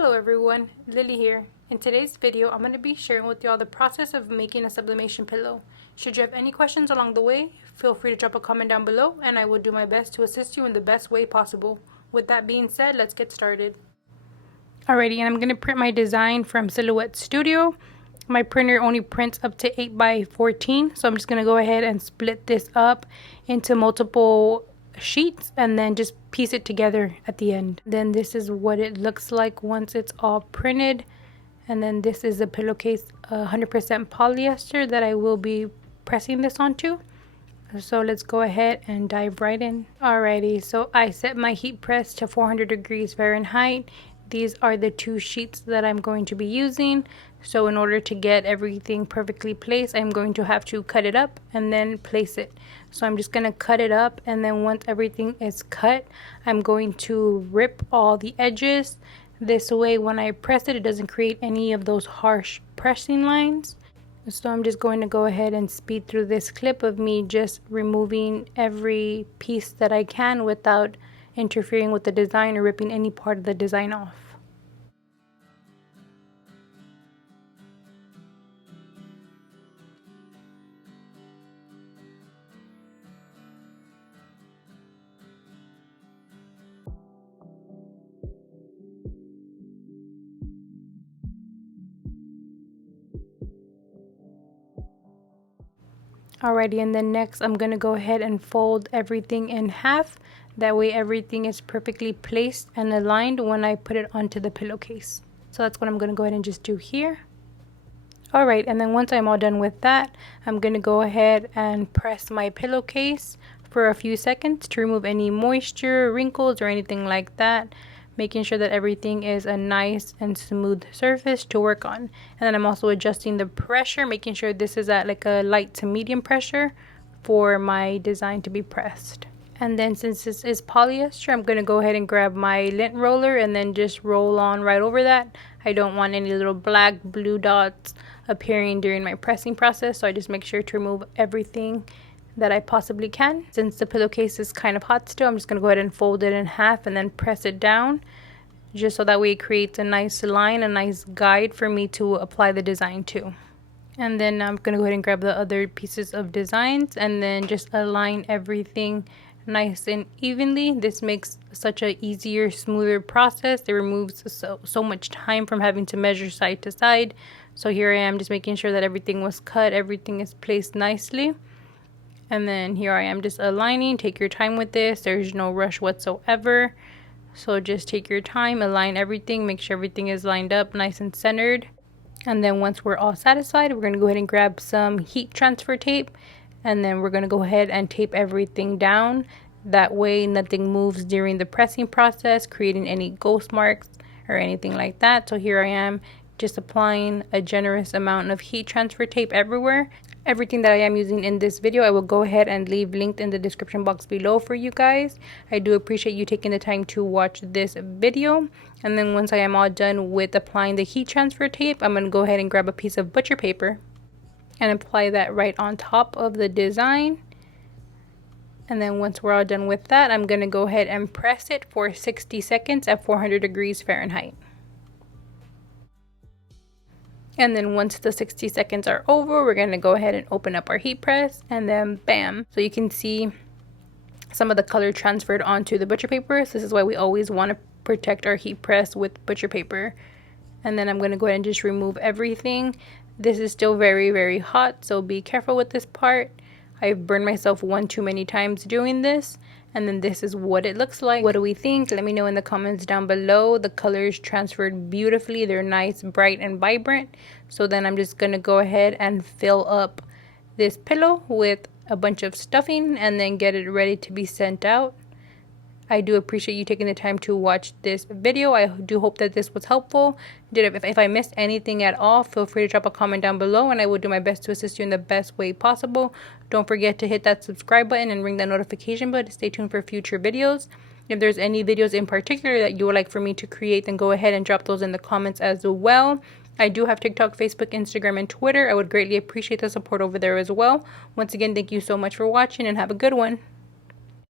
Hello everyone, Lily here. In today's video, I'm going to be sharing with y'all the process of making a sublimation pillow. Should you have any questions along the way, feel free to drop a comment down below and I will do my best to assist you in the best way possible. With that being said, let's get started. Alrighty, and I'm going to print my design from Silhouette Studio. My printer only prints up to 8x14, so I'm just going to go ahead and split this up into multiple sheets and then just piece it together at the end. Then this is what it looks like once it's all printed. And then this is a pillowcase 100% polyester that I will be pressing this onto. So let's go ahead and dive right in. Alrighty, so I set my heat press to 400 degrees Fahrenheit. These are the two sheets that I'm going to be using. So in order to get everything perfectly placed, I'm going to have to cut it up and then place it. So I'm just going to cut it up, and then once everything is cut, I'm going to rip all the edges. This way when I press it, it doesn't create any of those harsh pressing lines. So I'm just going to go ahead and speed through this clip of me just removing every piece that I can without interfering with the design or ripping any part of the design off. Alrighty, and then next I'm going to go ahead and fold everything in half. That way everything is perfectly placed and aligned when I put it onto the pillowcase. So that's what I'm going to go ahead and just do here. Alright, and then once I'm all done with that, I'm going to go ahead and press my pillowcase for a few seconds to remove any moisture, wrinkles, or anything like that. Making sure that everything is a nice and smooth surface to work on. And then I'm also adjusting the pressure, making sure this is at like a light to medium pressure for my design to be pressed. And then since this is polyester, I'm going to go ahead and grab my lint roller and then just roll on right over that. I don't want any little black, blue dots appearing during my pressing process, so I just make sure to remove everything that I possibly can. Since the pillowcase is kind of hot still, I'm just going to go ahead and fold it in half and then press it down, just so that way it creates a nice line, a nice guide for me to apply the design to. And then I'm going to go ahead and grab the other pieces of designs and then just align everything nice and evenly. This makes such a easier, smoother process. It removes so much time from having to measure side to side. So here I am just making sure that everything was cut, everything is placed nicely. And then here I am just aligning. Take your time with this. There's no rush whatsoever. So just take your time, align everything, make sure everything is lined up nice and centered. And then once we're all satisfied, we're going to go ahead and grab some heat transfer tape. And then we're going to go ahead and tape everything down. That way nothing moves during the pressing process, creating any ghost marks or anything like that. So here I am just applying a generous amount of heat transfer tape everywhere. Everything that I am using in this video, I will go ahead and leave linked in the description box below for you guys. I do appreciate you taking the time to watch this video. And then once I am all done with applying the heat transfer tape, I'm going to go ahead and grab a piece of butcher paper and apply that right on top of the design. And then once we're all done with that, I'm going to go ahead and press it for 60 seconds at 400 degrees Fahrenheit. And then once the 60 seconds are over, we're going to go ahead and open up our heat press, and then bam. So you can see some of the color transferred onto the butcher paper. So this is why we always want to protect our heat press with butcher paper. And then I'm going to go ahead and just remove everything. This is still very, very hot, so be careful with this part. I've burned myself one too many times doing this. And then this is what it looks like. What do we think? Let me know in the comments down below. The colors transferred beautifully. They're nice, bright, and vibrant. So then I'm just going to go ahead and fill up this pillow with a bunch of stuffing and then get it ready to be sent out. I do appreciate you taking the time to watch this video. I do hope that this was helpful. If I missed anything at all, feel free to drop a comment down below and I will do my best to assist you in the best way possible. Don't forget to hit that subscribe button and ring that notification bell to stay tuned for future videos. If there's any videos in particular that you would like for me to create, then go ahead and drop those in the comments as well. I do have TikTok, Facebook, Instagram, and Twitter. I would greatly appreciate the support over there as well. Once again, thank you so much for watching and have a good one.